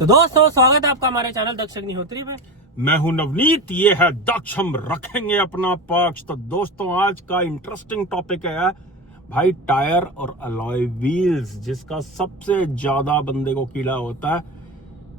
तो दोस्तों स्वागत है आपका हमारे चैनल दक्ष अग्निहोत्री में। मैं हूं नवनीत, ये है दक्ष, हम रखेंगे अपना पक्ष। तो दोस्तों आज का इंटरेस्टिंग टॉपिक है भाई टायर और अलॉय व्हील्स, जिसका सबसे ज्यादा बंदे को कीड़ा होता है।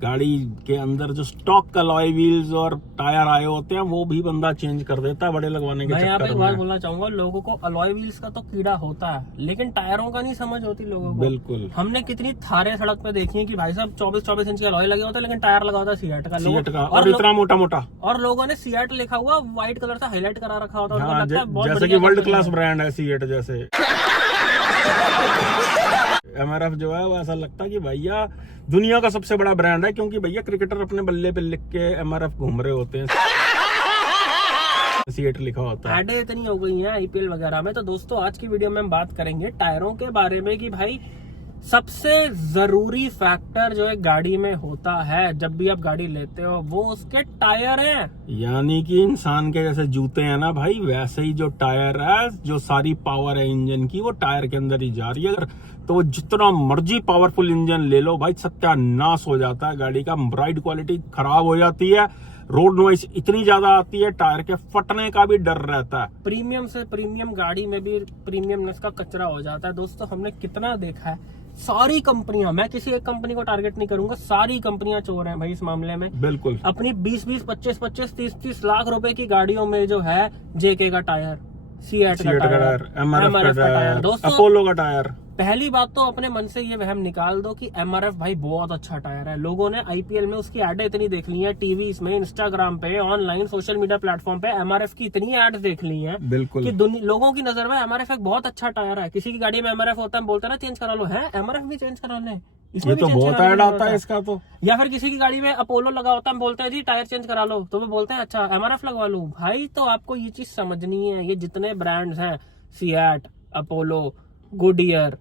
गाड़ी के अंदर जो स्टॉक अलॉय व्हील्स और टायर आए होते हैं वो भी बंदा चेंज कर देता है बड़े लगवाने के मैं यहाँ पे चक्कर एक बात में। बोलना चाहूंगा, लोगों को अलॉय व्हील्स का तो कीड़ा होता है लेकिन टायरों का नहीं समझ होती लोगों को। बिल्कुल। हमने कितनी थारे सड़क पे देखी है कि भाई साहब 24-24 इंच का अलॉय लगे होता है लेकिन टायर लगा होता है सीएट का। सीएट का और इतना मोटा मोटा, और लोगों ने सीएट लिखा हुआ व्हाइट कलर से हाईलाइट करा रखा होता है। हाँ, लगता है बहुत जैसे कि वर्ल्ड क्लास ब्रांड है सीएट जैसे। एमआरएफ जो है वो ऐसा लगता है कि भैया दुनिया का सबसे बड़ा ब्रांड है, क्योंकि भैया क्रिकेटर अपने बल्ले पे लिख के एमआरएफ घूम रहे होते हैं, सीएट लिखा होता है। एडें इतनी हो गई हैं आईपीएल वगैरह में। तो दोस्तों आज की वीडियो में हम बात करेंगे टायरों के बारे में कि भाई सबसे जरूरी फैक्टर जो है गाड़ी में होता है जब भी आप गाड़ी लेते हो वो उसके टायर हैं। यानी कि इंसान के जैसे जूते हैं ना भाई, वैसे ही जो टायर है, जो सारी पावर है इंजन की वो टायर के अंदर ही जा रही है। तो जितना मर्जी पावरफुल इंजन ले लो भाई, सत्यानाश हो जाता है गाड़ी का, राइड क्वालिटी खराब हो जाती है, रोड नॉइस इतनी ज्यादा आती है, टायर के फटने का भी डर रहता है। प्रीमियम से प्रीमियम गाड़ी में भी प्रीमियमनेस का कचरा हो जाता है। दोस्तों हमने कितना देखा है, सारी कंपनियां, मैं किसी एक कंपनी को टारगेट नहीं करूंगा, सारी कंपनियां चोर हैं भाई इस मामले में। बिल्कुल। अपनी 20-20, 25-25, 30-30 लाख रुपए की गाड़ियों में जो है जेके का टायर, सीएट का टायर, एमआरएफ का टायर। दोस्तों अपोलो का टायर। पहली बात तो अपने मन से ये वहम निकाल दो कि एमआरएफ भाई बहुत अच्छा टायर है। लोगों ने आईपीएल में उसकी एडें इतनी देख ली है, टीवी में, इंस्टाग्राम पे, ऑनलाइन सोशल मीडिया प्लेटफॉर्म पे एमआरएफ की इतनी एड्स देख ली हैं बिल्कुल कि लोगों की नजर में एमआरएफ एक बहुत अच्छा टायर है। किसी की गाड़ी में एमआरएफ होता है, बोलते हैं ना चेंज करा लो, है एमआरएफ भी चेंज करा ले, ये तो बहुत ऐड आता है इसका तो। या फिर किसी की गाड़ी में अपोलो लगा होता है, बोलते हैं जी टायर चेंज करा लो, तो वो बोलते हैं अच्छा एमआरएफ लगवा लो। भाई तो आपको ये चीज समझनी है, ये जितने ब्रांड्स हैं, सीएट, अपोलो, गुडियर,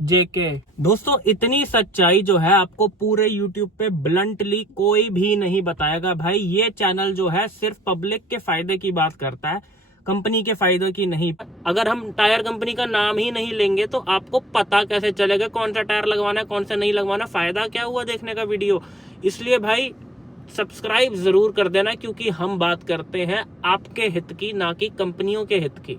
जेके, दोस्तों इतनी सच्चाई जो है आपको पूरे यूट्यूब पे ब्लंटली कोई भी नहीं बताएगा। भाई ये चैनल जो है सिर्फ पब्लिक के फायदे की बात करता है, कंपनी के फायदे की नहीं। अगर हम टायर कंपनी का नाम ही नहीं लेंगे तो आपको पता कैसे चलेगा कौन सा टायर लगवाना है, कौन सा नहीं लगवाना, फायदा क्या हुआ देखने का वीडियो। इसलिए भाई सब्सक्राइब जरूर कर देना, क्योंकि हम बात करते हैं आपके हित की, ना कि कंपनियों के हित की।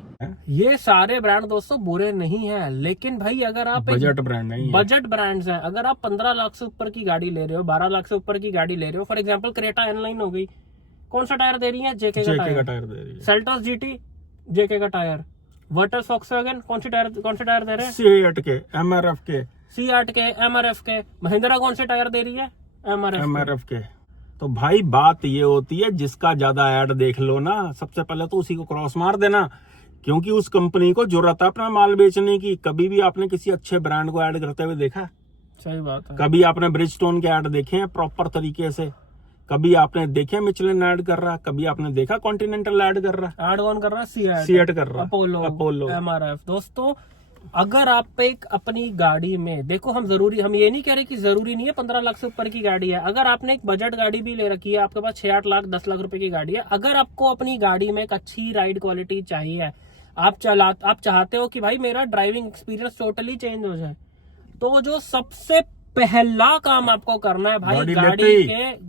ये सारे ब्रांड दोस्तों बुरे नहीं हैं, लेकिन भाई अगर आप बजट ब्रांड नहीं है, बजट ब्रांड्स हैं, अगर आप 15 लाख से ऊपर की गाड़ी ले रहे हो, 12 लाख से ऊपर की गाड़ी ले रहे हो, फॉर एग्जांपल क्रेटा एनलाइन हो गई, कौन सा टायर दे रही है? जेके का टायर दे रही है। सेल्टोस जीटी जेके का टायर, वर्टस वॉक्सवैगन कौन से टायर दे रहे हैं? सीएट के, एमआरएफ के, सीएट के, एमआरएफ के। महिंद्रा कौन से टायर दे रही है? एमआरएफ के। तो भाई बात ये होती है, जिसका ज्यादा ऐड देख लो ना, सबसे पहले तो उसी को क्रॉस मार देना, क्योंकि उस कंपनी को जरूरत है अपना माल बेचने की। कभी भी आपने किसी अच्छे ब्रांड को ऐड करते हुए देखा? सही बात है। कभी आपने ब्रिजस्टोन के ऐड देखे हैं प्रॉपर तरीके से? कभी आपने देखे मिचलिन ऐड कर रहा? कभी आपने देखा कॉन्टिनेंटल ऐड कर रहा? ऐड कौन कर रहा है? सीएट कर रहा, अपोलो, एमआरएफ। दोस्तों अगर आप एक अपनी गाड़ी में देखो, हम ये नहीं कह रहे कि जरूरी नहीं है 15 लाख से ऊपर की गाड़ी है। अगर आपने एक बजट गाड़ी भी ले रखी है, आपके पास 6-8 लाख 10 लाख रुपए की गाड़ी है, अगर आपको अपनी गाड़ी में एक अच्छी राइड क्वालिटी चाहिए, आप चाहते हो कि भाई मेरा ड्राइविंग एक्सपीरियंस टोटली चेंज हो जाए, तो जो सबसे पहला काम आपको करना है भाई,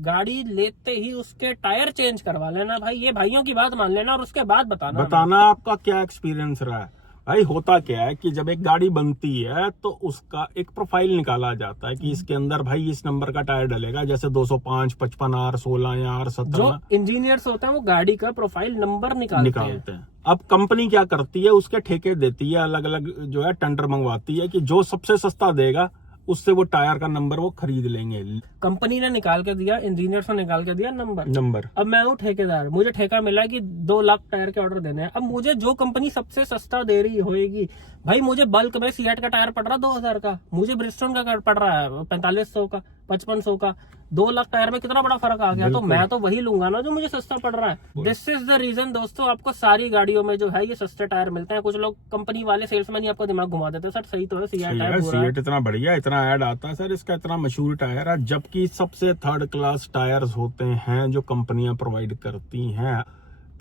गाड़ी लेते ही उसके टायर चेंज करवा लेना। भाई ये भाइयों की बात मान लेना और उसके बाद बताना आपका क्या एक्सपीरियंस रहा है। भाई होता क्या है कि जब एक गाड़ी बनती है तो उसका एक प्रोफाइल निकाला जाता है कि इसके अंदर भाई इस नंबर का टायर डलेगा, जैसे 205, 55, R16 या R17। जो इंजीनियर्स होते हैं वो गाड़ी का प्रोफाइल नंबर निकालते हैं। अब कंपनी क्या करती है, उसके ठेके देती है, अलग अलग जो है टेंडर मंगवाती है कि जो सबसे सस्ता देगा उससे वो टायर का नंबर वो खरीद लेंगे। कंपनी ने निकाल के दिया, इंजीनियर्स ने निकाल के दिया नंबर। अब मैं हूँ ठेकेदार, मुझे ठेका मिला कि 2 लाख टायर के ऑर्डर देने हैं। अब मुझे जो कंपनी सबसे सस्ता दे रही होगी, भाई मुझे बल्क में सीएट का टायर पड़ रहा है 2000 का, मुझे ब्रिजस्टोन का पड़ रहा है 4500 का, 5500 का, 2 लाख टायर में कितना बड़ा फर्क आ गया। तो मैं तो वही लूंगा ना जो मुझे सस्ता पड़ रहा है। दिस इज द रीजन दोस्तों, आपको सारी गाड़ियों में जो है ये सस्ते टायर मिलते हैं। कुछ लोग कंपनी वाले सेल्समैन ही आपको दिमाग घुमा देते हैं, सर सही तो है सीएट इतना बढ़िया, इतना ऐड आता है सर, इसका इतना मशहूर टायर है, जबकि सबसे थर्ड क्लास टायर्स होते हैं जो कंपनियां प्रोवाइड करती हैं।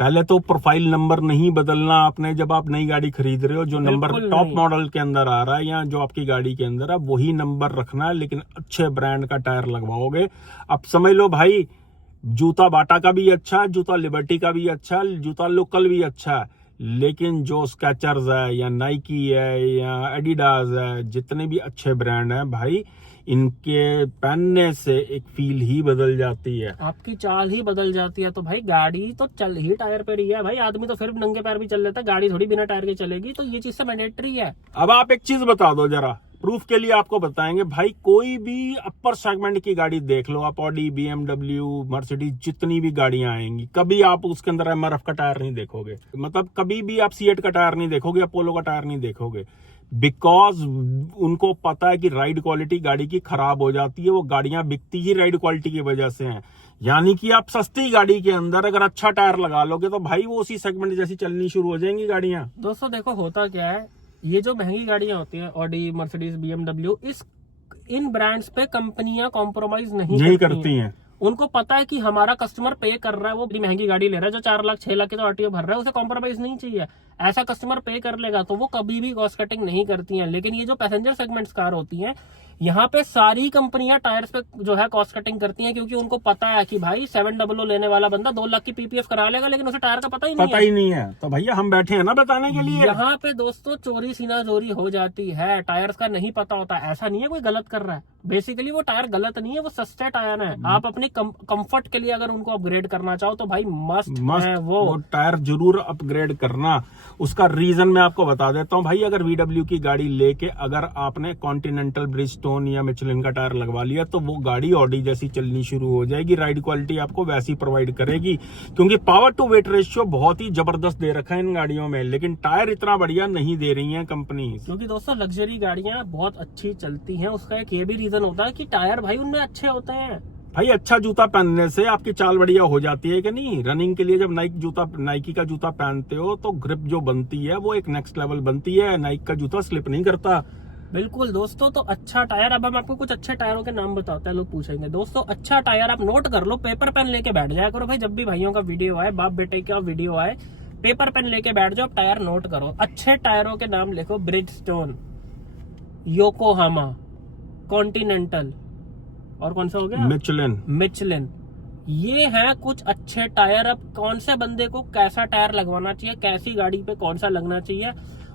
पहले तो प्रोफाइल नंबर नहीं बदलना आपने जब आप नई गाड़ी खरीद रहे हो, जो नंबर बिल्कुल टॉप नहीं। मॉडल के अंदर आ रहा है या जो आपकी गाड़ी के अंदर है वही नंबर रखना है, लेकिन अच्छे ब्रांड का टायर लगवाओगे। अब समझ लो भाई, जूता बाटा का भी अच्छा है, जूता लिबर्टी का भी अच्छा है, जूता लोकल भी अच्छा है, लेकिन जो स्केचर्स है या नाइकी है या एडिडास है, जितने भी अच्छे ब्रांड हैं भाई, इनके पहनने से एक फील ही बदल जाती है। आपकी चाल ही बदल जाती है। तो भाई गाड़ी तो चल ही टायर पे रही है भाई, आदमी तो फिर नंगे पैर भी चल लेता है, गाड़ी थोड़ी बिना टायर के चलेगी। तो ये चीज से मैंडेटरी है। अब आप एक चीज बता दो जरा, प्रूफ के लिए आपको बताएंगे भाई, कोई भी अपर सेगमेंट की गाड़ी देख लो आप, ऑडी, बीएमडब्ल्यू, मर्सिडीज, जितनी भी गाड़ियां आएंगी, कभी आप उसके अंदर एमआरएफ का टायर नहीं देखोगे। मतलब कभी भी आप सीएट का टायर नहीं देखोगे, अपोलो का टायर नहीं देखोगे, बिकॉज उनको पता है कि राइड क्वालिटी गाड़ी की खराब हो जाती है। वो गाड़ियां बिकती ही राइड क्वालिटी की वजह से हैं। यानी कि आप सस्ती गाड़ी के अंदर अगर अच्छा टायर लगा लोगे तो भाई वो उसी सेगमेंट जैसी चलनी शुरू हो जाएंगी गाड़ियां। दोस्तों देखो होता क्या है, ये जो महंगी गाड़ियां होती हैं, ऑडी, मर्सिडीज, बीएमडब्ल्यू, इन ब्रांड्स पे कंपनियां कॉम्प्रोमाइज नहीं करती हैं। उनको पता है कि हमारा कस्टमर पे कर रहा है, वो बड़ी महंगी गाड़ी ले रहा है जो 4 लाख 6 लाख के तो आरटीओ भर रहा है, उसे कॉम्प्रोमाइज नहीं चाहिए। ऐसा कस्टमर पे कर लेगा तो वो कभी भी कॉस्ट कटिंग नहीं करती हैं। लेकिन ये जो पैसेंजर सेगमेंट्स कार होती हैं, यहाँ पे सारी कंपनियां टायर्स पे जो है कॉस्ट कटिंग करती हैं, क्योंकि उनको पता है कि भाई 700 लेने वाला बंदा 2 लाख की पीपीएफ करा लेगा, लेकिन उसे टायर का पता ही नहीं है। तो भैया हम बैठे हैं ना बताने के लिए। यहाँ पे दोस्तों चोरी सीना चोरी हो जाती है, टायर्स का नहीं पता होता। ऐसा नहीं है कोई गलत कर रहा है, बेसिकली वो टायर गलत नहीं है, वो सस्ते टायर है। आप अपने कंफर्ट के लिए अगर उनको अपग्रेड करना चाहो तो भाई मस्त है वो टायर जरूर अपग्रेड करना। उसका रीजन मैं आपको बता देता हूँ भाई, अगर VW की गाड़ी लेके अगर आपने कॉन्टिनेंटल, ब्रिजस्टोन या मिचेलिन का टायर लगवा लिया तो वो गाड़ी ऑडी जैसी चलनी शुरू हो जाएगी। राइड क्वालिटी आपको वैसी प्रोवाइड करेगी, क्योंकि पावर टू वेट रेशियो बहुत ही जबरदस्त दे रखा है इन गाड़ियों में, लेकिन टायर इतना बढ़िया नहीं दे रही है कंपनी। क्योंकि दोस्तों लग्जरी गाड़ियां बहुत अच्छी चलती हैं, उसका एक ये भी रीजन होता है कि टायर भाई उनमें अच्छे होते हैं। भाई अच्छा जूता पहनने से आपकी चाल बढ़िया हो जाती है कि नहीं। रनिंग के लिए जब नाइकी का जूता पहनते हो तो ग्रिप जो बनती है वो एक नेक्स्ट लेवल बनती है। नाइकी का जूता स्लिप नहीं करता। बिल्कुल दोस्तों, तो अच्छा टायर, अब हम आपको कुछ अच्छे टायरों के नाम बताते हैं, लोग पूछेंगे। दोस्तों अच्छा टायर आप नोट कर लो, पेपर पेन लेके बैठ जाया करो भाई। जब भी भाइयों का वीडियो आए, बाप बेटे का वीडियो आए, पेपर पेन लेके बैठ जाओ, टायर नोट करो। अच्छे टायरों के नाम लिखो, ब्रिजस्टोन, योकोहामा, कॉन्टिनेंटल, और कौन सा हो गया, मिचेलिन। ये हैं कुछ अच्छे टायर। अब कौन से बंदे को कैसा टायर लगवाना चाहिए, कैसी गाड़ी पे कौन सा लगना चाहिए,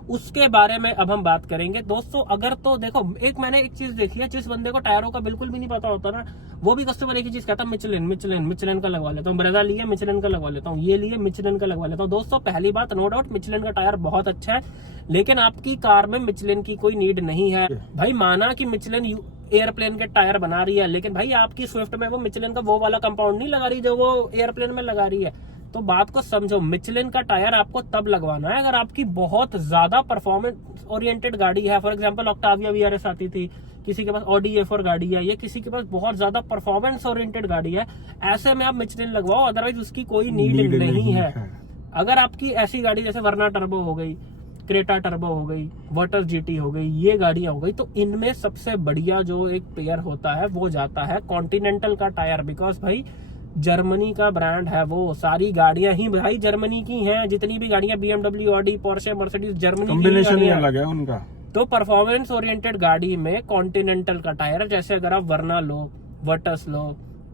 उसके बारे में अब हम बात करेंगे। दोस्तों अगर तो देखो, मैंने एक चीज देखी है, जिस बंदे को टायरों का बिल्कुल भी नहीं पता होता ना, वो भी कस्टमर एक ही चीज कहता है, मिचेलिन का लगवा लेता हूँ। ब्रेजा लिए मिचेलिन का लगवा लेता हूँ, ये लिए मिचेलिन का लगवा लेता हूँ। दोस्तों पहली बात, नो डाउट मिचेलिन का टायर बहुत अच्छा है, लेकिन आपकी कार में मिचेलिन की कोई नीड नहीं है भाई। माना कि मिचेलिन एयरप्लेन के टायर बना रही है, लेकिन भाई आपकी स्विफ्ट में वो मिचेलिन का वो वाला कंपाउंड नहीं लगा रही जो वो एयरप्लेन में लगा रही है। तो बात को समझो, मिचेलिन का टायर आपको तब लगवाना है अगर आपकी बहुत ज्यादा परफॉर्मेंस ओरिएंटेड गाड़ी है। फॉर एग्जांपल ऑक्टाविया वीआरएस आती थी, किसी के पास ऑडी A4 गाड़ी है, या किसी के पास बहुत ज्यादा परफॉर्मेंस ओरिएंटेड गाड़ी है, ऐसे में आप मिचेलिन लगवाओ, अदरवाइज उसकी कोई नीड नहीं है। अगर आपकी ऐसी गाड़ी जैसे वर्ना टर्बो हो गई, क्रेटा टर्बो हो गई, वाटर जीटी हो गई, ये गाड़ियां हो गई, तो इनमें सबसे बढ़िया जो एक पेयर होता है वो जाता है कॉन्टिनेंटल का टायर। बिकॉज भाई जर्मनी का ब्रांड है वो, सारी गाड़ियां ही भाई जर्मनी की हैं। जितनी भी गाड़ियां BMW, Audi, Porsche, Mercedes, Germany combination ही अलग है उनका। तो परफॉर्मेंस ओरिएंटेड गाड़ी में कॉन्टिनेंटल का टायर, जैसे अगर आप वर्ना लो, वर्टस लो,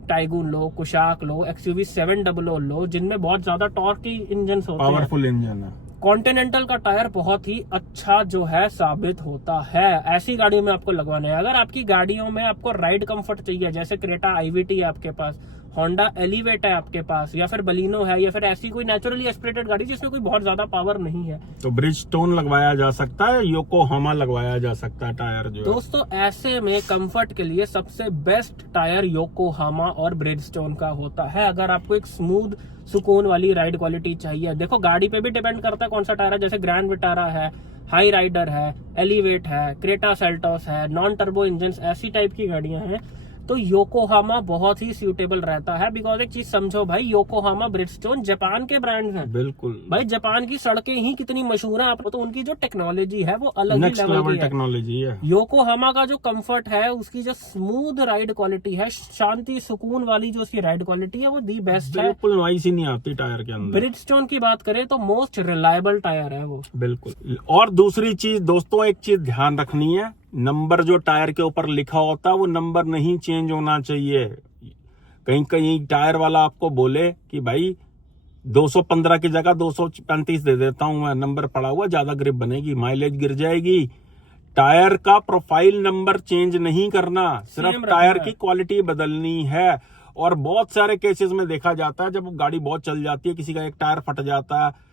टाइगून लो, कुशाक लो, XUV 700 लो, जिनमें बहुत ज्यादा टॉर्क की इंजन होते हैं, पावरफुल इंजन है, कॉन्टिनेंटल का टायर बहुत ही अच्छा जो है साबित होता है। ऐसी गाड़ियों में आपको लगवाना है। अगर आपकी गाड़ियों में आपको राइड कंफर्ट चाहिए, जैसे क्रेटा IVT है आपके पास, होंडा एलिवेट है आपके पास, या फिर बलिनो है, या फिर ऐसी कोई नेचुरली एस्पिरेटेड गाड़ी जिसमें कोई बहुत ज्यादा पावर नहीं है, तो ब्रिजस्टोन लगवाया जा सकता है, योकोहामा लगवाया जा सकता है टायर जो। दोस्तों ऐसे में कंफर्ट के लिए सबसे बेस्ट टायर योकोहामा और ब्रिजस्टोन का होता है। अगर आपको एक स्मूथ सुकून वाली राइड क्वालिटी चाहिए, देखो गाड़ी पे भी डिपेंड करता है कौन सा टायर है। जैसे ग्रैंड विटारा है, हाई राइडर है, एलिवेट है, क्रेटा सेल्टोस है, नॉन टर्बो इंजन, ऐसी टाइप की गाड़ियां हैं तो योकोहामा बहुत ही सूटेबल रहता है। बिकॉज एक चीज समझो भाई, योकोहामा, ब्रिजस्टोन जापान के ब्रांड हैं बिल्कुल भाई। जापान की सड़कें ही कितनी मशहूर है आपको, तो उनकी जो टेक्नोलॉजी है वो अलग ही नेक्स्ट लेवल लेवल की है। टेक्नोलॉजी है। योकोहामा का जो कंफर्ट है, उसकी जो स्मूथ राइड क्वालिटी है, शांति सुकून वाली जो उसकी राइड क्वालिटी है, वो दी बेस्ट है। बिल्कुल नॉइस ही नहीं आती टायर के अंदर। ब्रिजस्टोन की बात करें तो मोस्ट रिलायबल टायर है वो। बिल्कुल। और दूसरी चीज दोस्तों, एक चीज ध्यान रखनी है, नंबर जो टायर के ऊपर लिखा होता है वो नंबर नहीं चेंज होना चाहिए। कहीं कहीं टायर वाला आपको बोले कि भाई 215 की जगह 235 दे देता हूं मैं, नंबर पड़ा हुआ, ज्यादा ग्रिप बनेगी, माइलेज गिर जाएगी। टायर का प्रोफाइल नंबर चेंज नहीं करना, सिर्फ टायर की क्वालिटी बदलनी है। और बहुत सारे केसेस में देखा जाता है, जब गाड़ी बहुत चल जाती है, किसी का एक टायर फट जाता है,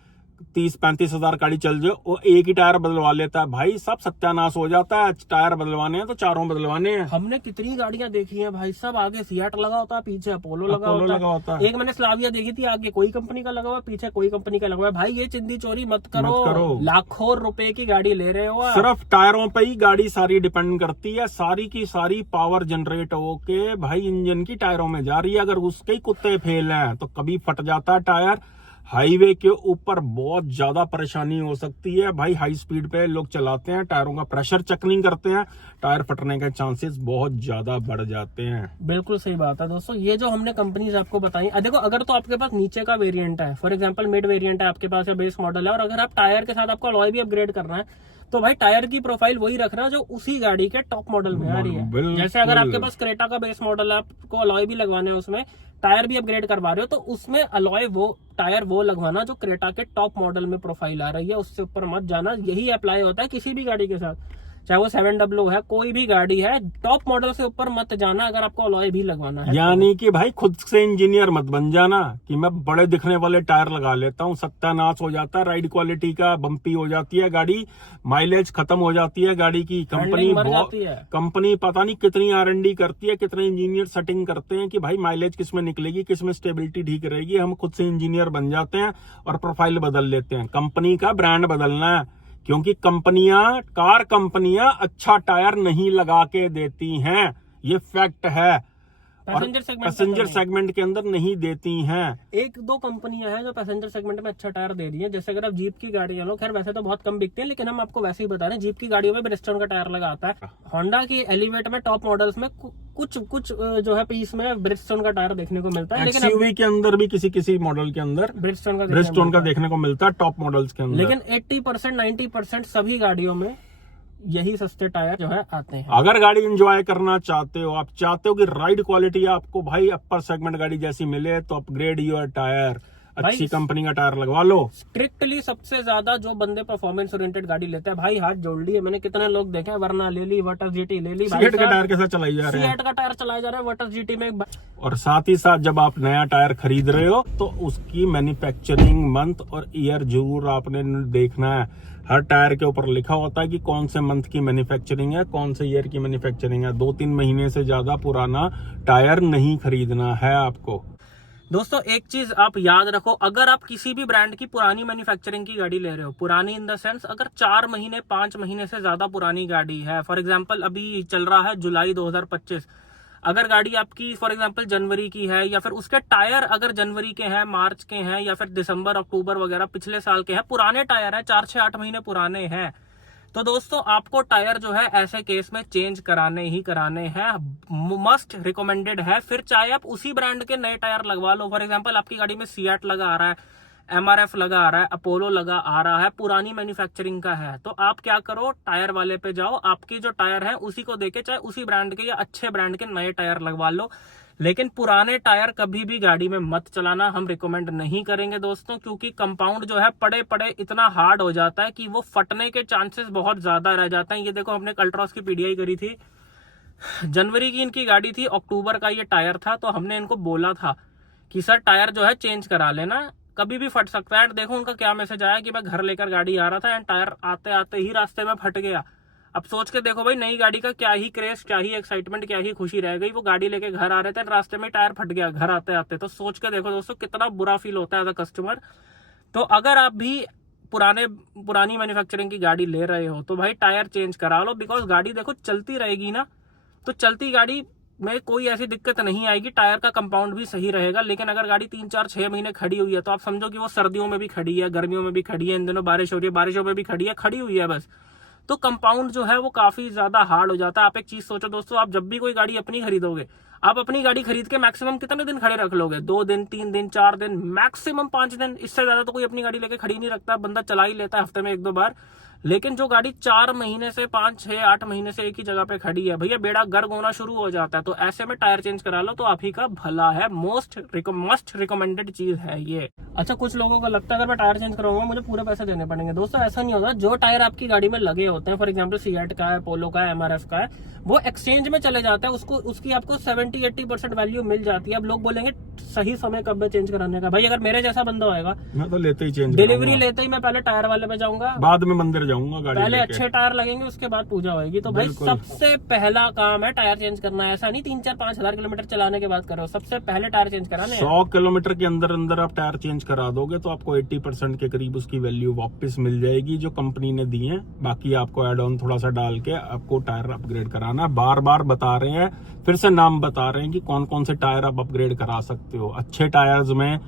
30-35 हजार गाड़ी चल जाए, वो एक ही टायर बदलवा लेता है, भाई सब सत्यानाश हो जाता है। टायर बदलवाने हैं तो चारों बदलवाने हैं। हमने कितनी गाड़ियां देखी हैं भाई, सब आगे फिएट लगा होता है, पीछे अपोलो लगा होता है। एक मैंने स्लाविया देखी थी, आगे कोई कंपनी का लगा हुआ, पीछे कोई कंपनी का लगा हुआ। भाई ये चिंदी चोरी मत करो। लाखों रुपए की गाड़ी ले रहे हो। सिर्फ टायरों पे ही गाड़ी सारी डिपेंड करती है, सारी की सारी पावर जनरेट होके भाई इंजन की टायरों में जा रही है। अगर उसके ही कुत्ते फेल हैं तो कभी फट जाता है टायर। हाईवे के ऊपर बहुत ज्यादा परेशानी हो सकती है भाई। हाई स्पीड पे लोग चलाते हैं, टायरों का प्रेशर चेक नहीं करते हैं, टायर फटने के चांसेस बहुत ज्यादा बढ़ जाते हैं। बिल्कुल सही बात है दोस्तों। ये जो हमने कंपनीज आपको बताई, देखो अगर तो आपके पास नीचे का वेरिएंट है, फॉर एग्जांपल मिड वेरिएंट है आपके पास या बेस मॉडल है, और अगर आप टायर के साथ आपको अलॉय भी अपग्रेड करना है, तो भाई टायर की प्रोफाइल वही रखना जो उसी गाड़ी के टॉप मॉडल में आ रही है। जैसे अगर आपके पास क्रेटा का बेस मॉडल है, आपको अलॉय भी लगवाने हैं, उसमें टायर भी अपग्रेड करवा रहे हो, तो उसमें अलॉय वो टायर वो लगवाना जो क्रेटा के टॉप मॉडल में प्रोफाइल आ रही है, उससे ऊपर मत जाना। यही अप्लाई होता है किसी भी गाड़ी के साथ, चाहे वो 700 है, कोई भी गाड़ी है, टॉप मॉडल से ऊपर मत जाना अगर आपको अलॉय भी लगवाना है। यानी कि भाई खुद से इंजीनियर मत बन जाना कि मैं बड़े दिखने वाले टायर लगा लेता हूँ, सत्यानाश हो जाता है, राइड क्वालिटी का बम्पी हो जाती है गाड़ी, माइलेज खत्म हो जाती है गाड़ी की। कंपनी पता नहीं कितनी R&D करती है, कितने इंजीनियर सेटिंग करते हैं कि भाई माइलेज किस में निकलेगी, किस में स्टेबिलिटी ठीक रहेगी। हम खुद से इंजीनियर बन जाते हैं और प्रोफाइल बदल लेते हैं। कंपनी का ब्रांड बदलना है, क्योंकि कार कंपनियां अच्छा टायर नहीं लगा के देती हैं, ये फैक्ट है। पैसेंजर सेगमेंट के अंदर नहीं देती हैं। एक दो कंपनियां हैं जो पैसेंजर सेगमेंट में अच्छा टायर दे रही है। जैसे अगर आप जीप की गाड़ियां लो, खैर वैसे तो बहुत कम बिकते हैं, लेकिन हम आपको वैसे ही बता रहे हैं, जीप की गाड़ियों में ब्रिजस्टोन का टायर लगा आता है। होंडा की एलिवेट में टॉप मॉडल्स में कुछ जो है पीस में ब्रिजस्टोन का टायर देखने को मिलता है। लेकिन एक्सयूवी के अंदर भी किसी मॉडल के अंदर ब्रिजस्टोन का देखने को मिलता है, टॉप मॉडल्स के अंदर। लेकिन 80% 90% सभी गाड़ियों में यही सस्ते टायर जो है आते हैं। अगर गाड़ी एंजॉय करना चाहते हो, आप चाहते हो कि राइड क्वालिटी आपको भाई अपर सेगमेंट गाड़ी जैसी मिले, तो अपग्रेड योर टायर, अच्छी कंपनी का टायर लगवा लो। स्ट्रिक्टली सबसे ज्यादा जो बंदे परफॉर्मेंस ओरिएंटेड गाड़ी लेते हैं भाई, हाथ जोड़ लिए, मैंने कितने लोग देखे, वरना ले ली, वर्टस जीटी ले ली, सीएट का टायर के साथ चलाई जा रहे हैं, सीएट का टायर चलाया जा रहा है वर्टस जीटी में। और साथ ही साथ जब आप नया टायर खरीद रहे हो तो उसकी मैन्युफैक्चरिंग मंथ और ईयर जरूर आपने देखना है। हर टायर के ऊपर लिखा होता है कि कौन से मंथ की मैन्युफैक्चरिंग है, कौन से ईयर की मैन्युफैक्चरिंग है। 2-3 महीने से ज्यादा पुराना टायर नहीं खरीदना है आपको। दोस्तों एक चीज आप याद रखो, अगर आप किसी भी ब्रांड की पुरानी मैन्युफैक्चरिंग की गाड़ी ले रहे हो, पुरानी इन द सेंस अगर 4 महीने 5 महीने से ज्यादा पुरानी गाड़ी है, फॉर एग्जांपल अभी चल रहा है जुलाई 2025, अगर गाड़ी आपकी फॉर एग्जांपल जनवरी की है, या फिर उसके टायर अगर जनवरी के हैं, मार्च के हैं, या फिर दिसंबर अक्टूबर वगैरह पिछले साल के हैं, पुराने टायर है, 4 से 8 महीने पुराने हैं, तो दोस्तों आपको टायर जो है ऐसे केस में चेंज कराने ही कराने हैं, मस्ट रिकमेंडेड है। फिर चाहे आप उसी ब्रांड के नए टायर लगवा लो, फॉर एग्जांपल आपकी गाड़ी में सीएट लगा आ रहा है, MRF लगा आ रहा है, अपोलो लगा आ रहा है, पुरानी मैन्युफैक्चरिंग का है, तो आप क्या करो, टायर वाले पे जाओ, आपकी जो टायर है उसी को देके चाहे उसी ब्रांड के या अच्छे ब्रांड के नए टायर लगवा लो। लेकिन पुराने टायर कभी भी गाड़ी में मत चलाना, हम रिकमेंड नहीं करेंगे दोस्तों, क्योंकि कंपाउंड जो है पड़े पड़े इतना हार्ड हो जाता है कि वो फटने के चांसेस बहुत ज्यादा रह जाते हैं। ये देखो हमने अल्ट्रॉस की PDI करी थी, जनवरी की इनकी गाड़ी थी, अक्टूबर का ये टायर था, तो हमने इनको बोला था कि सर टायर जो है चेंज करा लेना, कभी भी फट सकता है। देखो उनका क्या मैसेज आया कि मैं घर लेकर गाड़ी आ रहा था एंड टायर आते आते ही रास्ते में फट गया। अब सोच के देखो भाई, नई गाड़ी का क्या ही क्रेज, क्या ही एक्साइटमेंट, क्या ही खुशी रह गई, वो गाड़ी लेके घर आ रहे थे, रास्ते में टायर फट गया घर आते आते। तो सोच के देखो दोस्तों कितना बुरा फील होता है एज अ कस्टमर। तो अगर आप भी पुरानी मैन्युफैक्चरिंग की गाड़ी ले रहे हो तो भाई टायर चेंज करा लो, बिकॉज गाड़ी देखो चलती रहेगी ना, तो चलती गाड़ी में कोई ऐसी दिक्कत नहीं आएगी, टायर का कंपाउंड भी सही रहेगा। लेकिन अगर गाड़ी 3-4-6 महीने खड़ी हुई है तो आप समझो कि वो सर्दियों में भी खड़ी है, गर्मियों में भी खड़ी है, इन दिनों बारिश हो रही है, बारिशों में भी खड़ी हुई है बस, तो कंपाउंड जो है वो काफी ज्यादा हार्ड हो जाता है। आप एक चीज सोचो दोस्तों, आप जब भी कोई गाड़ी अपनी खरीदोगे, आप अपनी गाड़ी खरीद के मैक्सिमम कितने दिन खड़े रख लोगे? 2 दिन, 3 दिन, 4 दिन, मैक्सिमम 5 दिन। इससे ज्यादा तो कोई अपनी गाड़ी लेके खड़ी नहीं रखता, बंदा चला ही लेता है हफ्ते में 1-2 बार। लेकिन जो गाड़ी 4 महीने से 5-6-8 महीने से एक ही जगह पे खड़ी है, भैया बेड़ा गर्क होना शुरू हो जाता है। तो ऐसे में टायर चेंज करा लो तो आप ही का भला है। मस्ट रिकमेंडेड चीज है ये। अच्छा, कुछ लोगों को लगता है अगर मैं टायर चेंज कराऊंगा मुझे पूरे पैसे देने पड़ेंगे। दोस्तों ऐसा नहीं होगा। जो टायर आपकी गाड़ी में लगे होते हैं, फॉर एग्जाम्पल सीएट का है, पोलो का है, एमआरएफ का है, वो एक्सचेंज में चले जाता है, उसकी आपको 70-80% वैल्यू मिल जाती है। अब लोग बोलेंगे सही समय कब है चेंज कराने का? भाई अगर मेरे जैसा बंदा होएगा, मैं तो लेते ही चेंज, डिलीवरी लेते ही मैं पहले टायर वाले पे जाऊंगा, बाद में मंदिर जाऊंगा गाड़ी पहले लेके। अच्छे टायर लगेंगे उसके बाद पूजा होगी। तो भाई सबसे पहला काम है टायर चेंज करना। ऐसा नहीं 3-4-5 हजार किलोमीटर चलाने के बाद करो, सबसे पहले टायर चेंज कराने। 100 किलोमीटर के अंदर अंदर आप टायर चेंज करा दोगे तो आपको 80% के करीब उसकी वैल्यू वापस मिल जाएगी जो कंपनी ने दी है। बाकी आपको एड ऑन थोड़ा सा डाल के आपको टायर अपग्रेड कराना। बार बार बता रहे हैं, फिर से नाम बता रहे हैं कि कौन कौन से टायर आप अपग्रेड करा सकते हो। अच्छे टायर्स में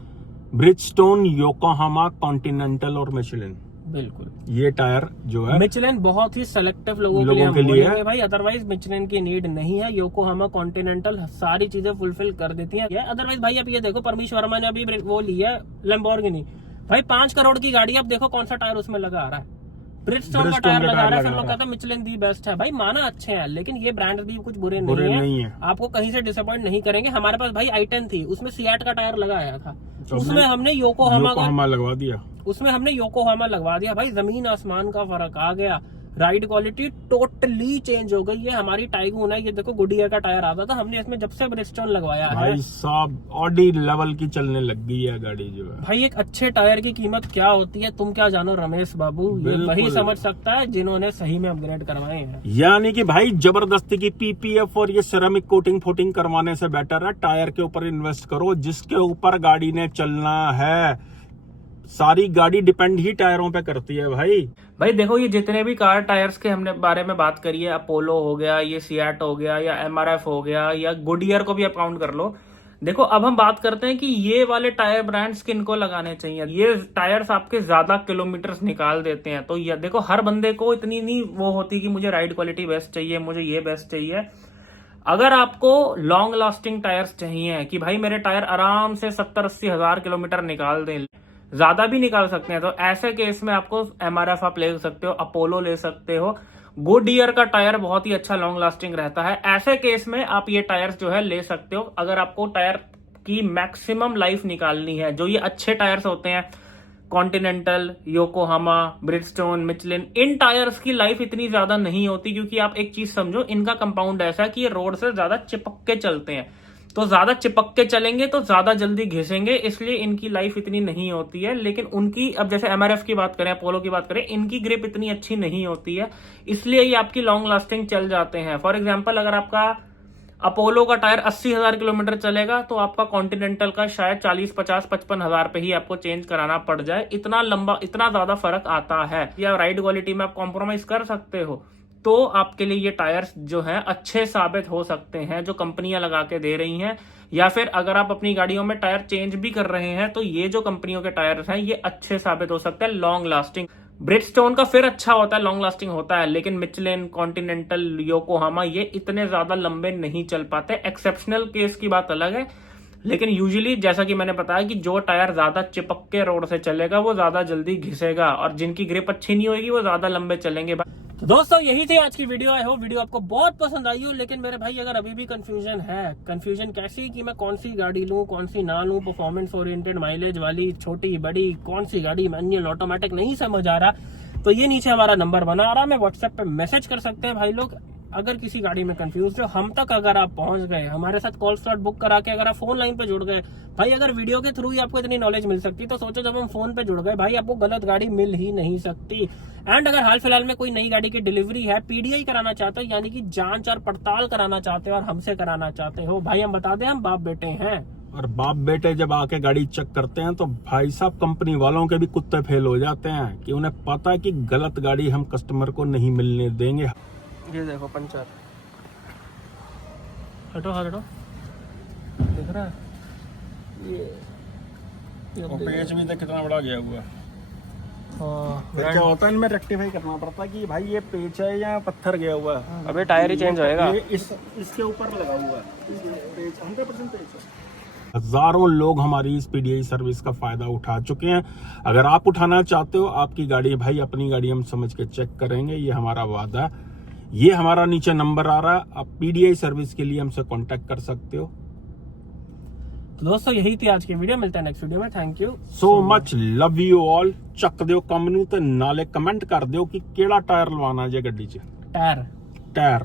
ब्रिजस्टोन, योकोहामा, कॉन्टिनेंटल और मिशेलिन। बिल्कुल, ये टायर जो है मिचेलिन बहुत ही सेलेक्टिव लोगों के लिए है भाई, अदरवाइज मिचेलिन की नीड नहीं है। योकोहामा, कॉन्टिनेंटल सारी चीजें फुलफिल कर देती है। अदरवाइज भाई आप ये देखो, परमेश वर्मा ने अभी वो लिया है लैम्बोर्गिनी, भाई 5 करोड़ की गाड़ी, अब देखो कौन सा टायर उसमें लगा आ रहा है, ब्रिजस्टोन का टायर लगा रहा है। फिर लोग कहते हैं मिचेलिन दी बेस्ट है। भाई माना अच्छे हैं, लेकिन ये ब्रांड भी कुछ बुरे नहीं है, आपको कहीं से डिसअपॉइंट नहीं करेंगे। हमारे पास भाई i10 थी, उसमें सीएट का टायर लगा आया था, उसमें हमने योकोहामा लगवा दिया, उसमें हमने योकोहामा लगवा दिया। भाई जमीन आसमान का फर्क आ गया, राइड क्वालिटी टोटली चेंज हो गई है। हमारी टाइगून है, ये देखो गुडियर का टायर आता था, हमने इसमें जब से ब्रिजस्टोन लगवाया है भाई साहब ऑडी लेवल की चलने लग गई है गाड़ी जो है। भाई एक अच्छे टायर की कीमत क्या होती है तुम क्या जानो रमेश बाबू, ये वही समझ सकता है जिन्होंने सही में अपग्रेड करवाए हैं। यानी कि भाई जबरदस्ती की पीपीएफ और ये सेरामिक कोटिंग फोटिंग करवाने से बेटर है टायर के ऊपर इन्वेस्ट करो, जिसके ऊपर गाड़ी ने चलना है। सारी गाड़ी डिपेंड ही टायरों पे करती है भाई देखो ये जितने भी कार टायर्स के हमने बारे में बात करी है, अपोलो हो गया, ये सीएट हो गया, या एमआरएफ हो गया, या गुडियर को भी आप काउंट कर लो। देखो अब हम बात करते हैं कि ये वाले टायर ब्रांड्स किनको लगाने चाहिए। ये टायर्स आपके ज्यादा किलोमीटर्स निकाल देते हैं। तो ये देखो हर बंदे को इतनी नहीं वो होती कि मुझे राइड क्वालिटी बेस्ट चाहिए, मुझे ये बेस्ट चाहिए। अगर आपको लॉन्ग लास्टिंग टायर्स चाहिए कि भाई मेरे टायर आराम से 70-80 हजार किलोमीटर निकाल दें, ज्यादा भी निकाल सकते हैं, तो ऐसे केस में आपको एमआरएफ आप ले सकते हो, अपोलो ले सकते हो। गुडियर का टायर बहुत ही अच्छा लॉन्ग लास्टिंग रहता है। ऐसे केस में आप ये टायर्स जो है ले सकते हो अगर आपको टायर की मैक्सिमम लाइफ निकालनी है। जो ये अच्छे टायर्स होते हैं कॉन्टिनेंटल, योकोहामा, ब्रिजस्टोन, मिचेलिन, इन टायर्स की लाइफ इतनी ज्यादा नहीं होती, क्योंकि आप एक चीज समझो, इनका कंपाउंड ऐसा है कि ये रोड से ज्यादा चिपक के चलते हैं। तो ज्यादा चिपक के चलेंगे तो ज्यादा जल्दी घिसेंगे, इसलिए इनकी लाइफ इतनी नहीं होती है। लेकिन उनकी, अब जैसे एमआरएफ की बात करें, अपोलो की बात करें, इनकी ग्रिप इतनी अच्छी नहीं होती है, इसलिए ये आपकी लॉन्ग लास्टिंग चल जाते हैं। फॉर एग्जाम्पल अगर आपका अपोलो का टायर 80,000 किलोमीटर चलेगा तो आपका कॉन्टिनेंटल का शायद 40, 50, 55 हजार पे ही आपको चेंज कराना पड़ जाए। इतना लंबा, इतना ज्यादा फर्क आता है। या राइड क्वालिटी में आप कॉम्प्रोमाइज कर सकते हो, तो आपके लिए ये टायर्स जो हैं अच्छे साबित हो सकते हैं जो कंपनियां लगा के दे रही हैं। या फिर अगर आप अपनी गाड़ियों में टायर चेंज भी कर रहे हैं तो ये जो कंपनियों के टायर्स हैं ये अच्छे साबित हो सकते हैं लॉन्ग लास्टिंग। ब्रिजस्टोन का फिर अच्छा होता है, लॉन्ग लास्टिंग होता है, लेकिन मिचेलिन, कॉन्टिनेंटल, योकोहामा ये इतने ज्यादा लंबे नहीं चल पाते। एक्सेप्शनल केस की बात अलग है, लेकिन यूजुअली जैसा कि मैंने बताया कि जो टायर ज्यादा चिपक के रोड से चलेगा वो ज्यादा जल्दी घिसेगा, और जिनकी ग्रिप अच्छी नहीं होगी वो ज्यादा लंबे चलेंगे। तो दोस्तों यही थी आज की वीडियो। आई होप वीडियो आपको बहुत पसंद आई हो। लेकिन मेरे भाई अगर अभी भी कंफ्यूजन है, कंफ्यूजन कैसी कि मैं कौन सी गाड़ी लूं, कौन सी ना लूं, परफॉर्मेंस ओरिएंटेड, माइलेज वाली, छोटी बड़ी, कौन सी गाड़ी, मैनुअल, ऑटोमेटिक, नहीं समझ आ रहा, तो ये नीचे हमारा नंबर बना आ रहा है, मैं व्हाट्सएप पे मैसेज कर सकते हैं भाई लोग। अगर किसी गाड़ी में कंफ्यूज हो, हम तक अगर आप पहुंच गए, हमारे साथ कॉल स्लॉट बुक करा के अगर आप फोन लाइन पे जुड़ गए, भाई अगर वीडियो के थ्रू ही आपको इतनी नॉलेज मिल सकती, तो सोचो जब हम फोन पे जुड़ गए, भाई आपको गलत गाड़ी मिल ही नहीं सकती। एंड अगर हाल फिलहाल में कोई नई गाड़ी की डिलीवरी है, पीडीआई कराना चाहते हो, यानी कि जांच और पड़ताल कराना चाहते हो और हमसे कराना चाहते हो, भाई हम बता दें हम बाप बेटे हैं। और बाप बेटे जब आके गाड़ी चेक करते हैं तो भाई साहब कंपनी वालों के भी कुत्ते फेल हो जाते हैं कि उन्हें पता है कि गलत गाड़ी हम कस्टमर को नहीं मिलने देंगे। ये देखो पंचर, हटो हटो, दिख रहा है ये और पेच भी देख कितना बड़ा गया हुआ है। हाँ, फिर क्या होता है इनमें रेक्टिफाई करना पड़ता है कि भाई ये पेच है या पत्थर गया हुआ है। अबे टायर ही चेंज होएगा। ये इसके ऊपर लगा हुआ है, पेच 100% पेच है। हजारों लोग हमारी इस पीडीआई सर्विस का फायदा उठा चुके हैं। अगर आप उठाना चाहते हो, आपकी गाड़ी भाई अपनी गाड़ी हम समझ के चेक करेंगे, ये हमारा वादा है। ये हमारा नीचे नंबर आ रहा है, आप पीडीआई सर्विस के लिए हमसे कांटेक्ट कर सकते हो। तो दोस्तों यही थी आज की वीडियो, मिलते हैं नेक्स्ट वीडियो में। Thank you so much, love you all. ਚੱਕ ਦਿਓ ਕੰਮ ਨੂੰ ਤੇ ਨਾਲੇ ਕਮੈਂਟ ਕਰ ਦਿਓ ਕਿ ਕਿਹੜਾ ਟਾਇਰ ਲਵਾਉਣਾ ਜੇ ਗੱਡੀ 'ਚ। Tyre tyre